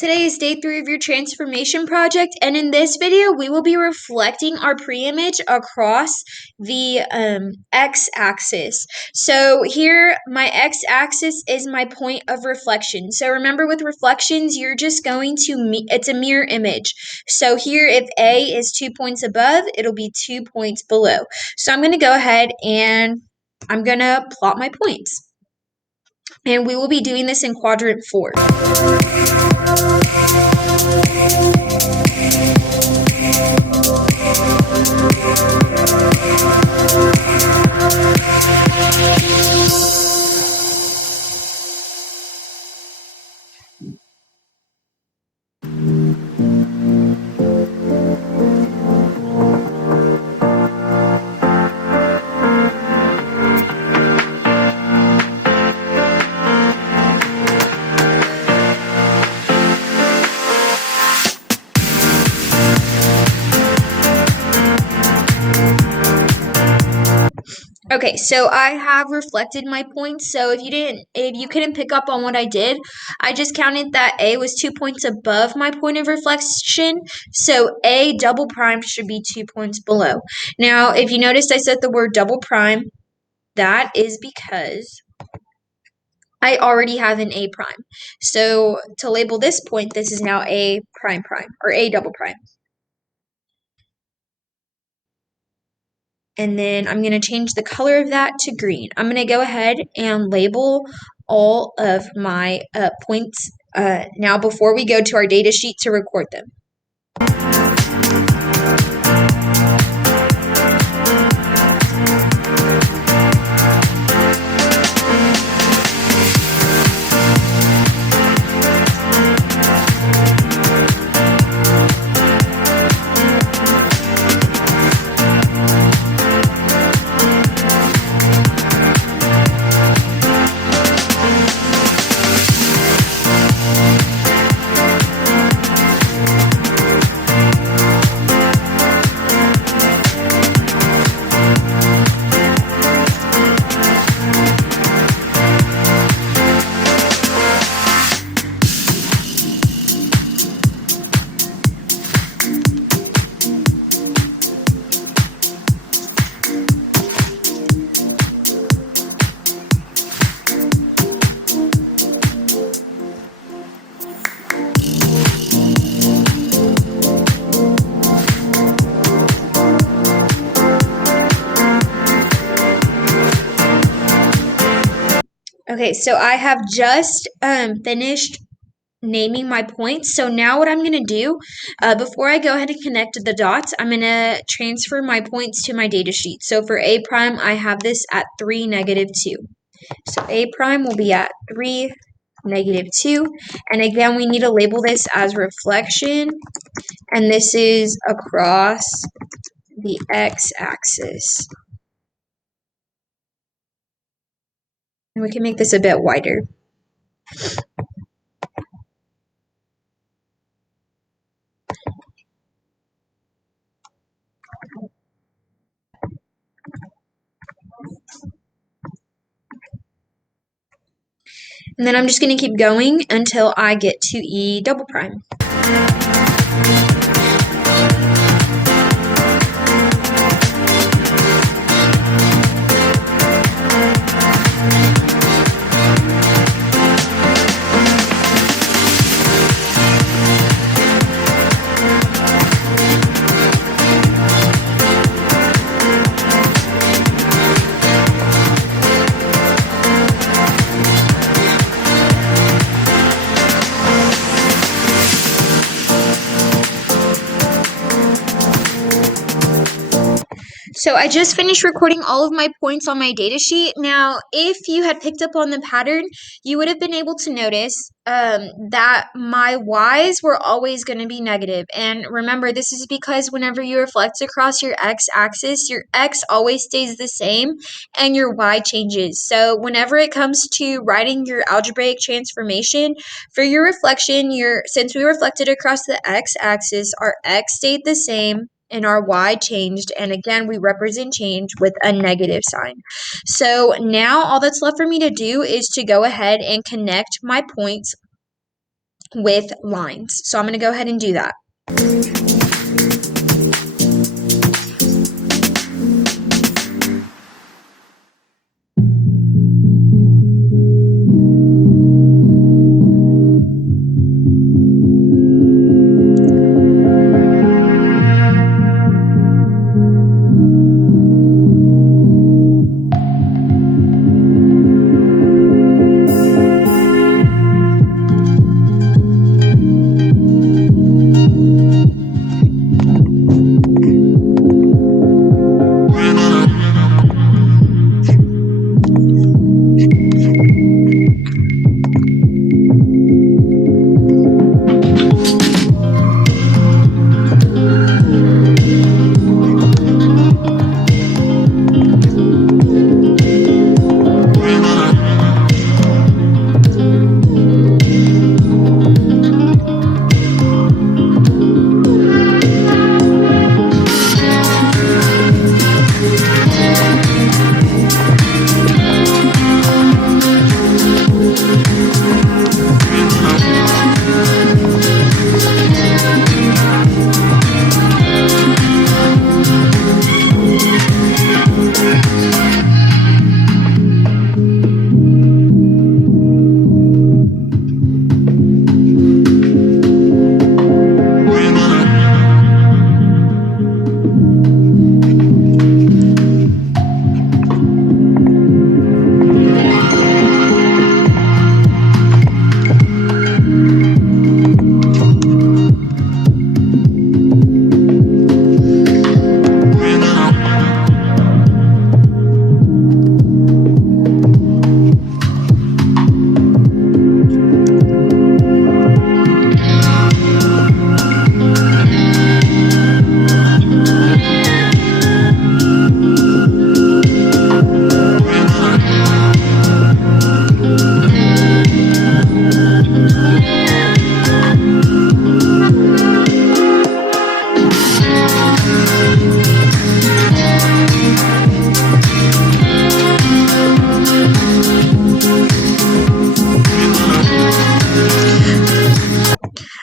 Today is day 3 of your transformation project, and in this video, we will be reflecting our pre-image across the x-axis. So here, my x-axis is my point of reflection. So remember, with reflections, you're just going to, it's a mirror image. So here, if A is 2 points above, it'll be 2 points below. So I'm going to go ahead and I'm going to plot my points. And we will be doing this in quadrant 4. Okay, so I have reflected my points. So if you couldn't pick up on what I did, I just counted that A was 2 points above my point of reflection. So A double prime should be 2 points below. Now, if you noticed, I said the word double prime. That is because I already have an A prime. So to label this point, this is now A prime prime, or A double prime. And then I'm going to change the color of that to green. I'm going to go ahead and label all of my points now before we go to our data sheet to record them. Okay, so I have just finished naming my points. So now what I'm going to do, before I go ahead and connect the dots, I'm going to transfer my points to my data sheet. So for A prime, I have this at 3, -2. So A prime will be at 3, -2. And again, we need to label this as reflection. And this is across the x-axis. And we can make this a bit wider. And then I'm just going to keep going until I get to E double prime. So I just finished recording all of my points on my data sheet. Now, if you had picked up on the pattern, you would have been able to notice that my y's were always going to be negative. And remember, this is because whenever you reflect across your x-axis, your x always stays the same and your y changes. So whenever it comes to writing your algebraic transformation, for your reflection, since we reflected across the x-axis, our x stayed the same and our y changed, and again we represent change with a negative sign. So now all that's left for me to do is to go ahead and connect my points with lines. So I'm going to go ahead and do that.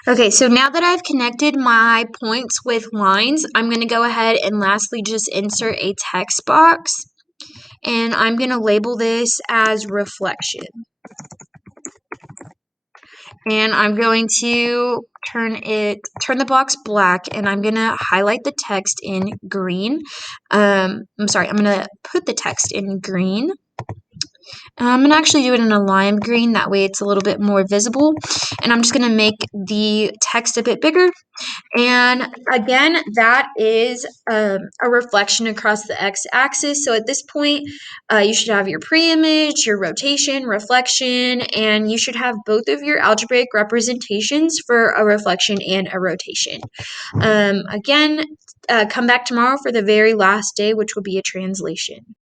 Okay, so now that I've connected my points with lines, I'm going to go ahead and lastly just insert a text box, and I'm going to label this as reflection. And I'm going to turn the box black, and I'm going to highlight the text in green. I'm going to put the text in green. I'm going to actually do it in a lime green, that way it's a little bit more visible. And I'm just going to make the text a bit bigger. And again, that is a reflection across the x-axis. So at this point, you should have your pre-image, your rotation, reflection, and you should have both of your algebraic representations for a reflection and a rotation. Again, come back tomorrow for the very last day, which will be a translation.